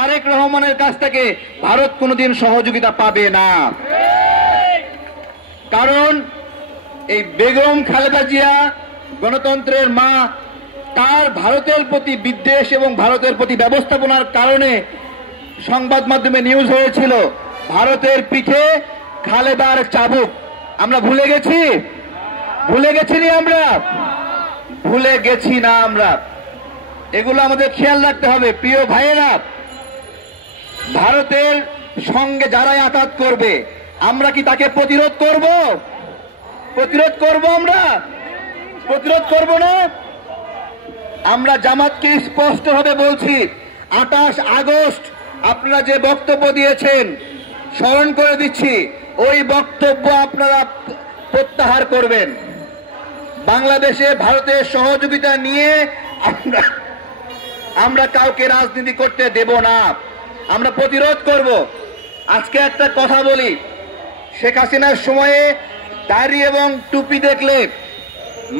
তারেক রহমানের কাছ থেকে ভারত কোনোদিন সহযোগিতা পাবে না। কারণ এই বেগম খালেদা জিয়া গণতন্ত্রের মা, তার ভারতের প্রতি বিদ্বেষ এবং ভারতের প্রতি ব্যবস্থাপনার কারণে সংবাদ মাধ্যমে নিউজ হয়েছিল ভারতের পিঠে খালেদার চাবুক। আমরা ভুলে গেছি? ভুলে গেছি না? আমরা ভুলে গেছি না? আমরা এগুলো আমাদের খেয়াল রাখতে হবে। প্রিয় ভাইয়েরা, ভারতের সঙ্গে যারাই আঘাত করবে আমরা কি তাকে প্রতিরোধ করব? প্রতিরোধ করব? আমরা প্রতিরোধ করব না? আমরা জামাতকে স্পষ্টভাবে বলছি, 28 আগস্ট আপনারা যে বক্তব্য দিয়েছেন স্মরণ করে দিচ্ছি, ওই বক্তব্য আপনারা প্রত্যাহার করবেন। বাংলাদেশে ভারতের সহযোগিতা নিয়ে আমরা কাউকে রাজনীতি করতে দেব না, আমরা প্রতিরোধ করব। আজকে একটা কথা বলি, শেখ হাসিনার সময়ে দাড়ি এবং টুপি দেখলে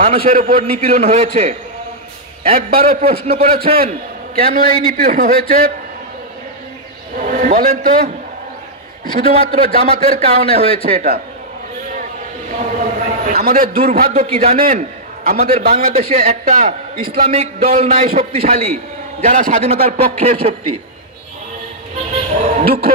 মানুষের উপর নিপীড়ন হয়েছে। একবারও প্রশ্ন করেছেন কেন এই নিপীড়ন হয়েছে? বলেন তো? শুধুমাত্র জামাতের কারণে হয়েছে এটা। আমাদের দুর্ভাগ্য কি জানেন? আমাদের বাংলাদেশে একটা ইসলামিক দল নাই শক্তিশালী, যারা স্বাধীনতার পক্ষের শক্তি। দুঃখ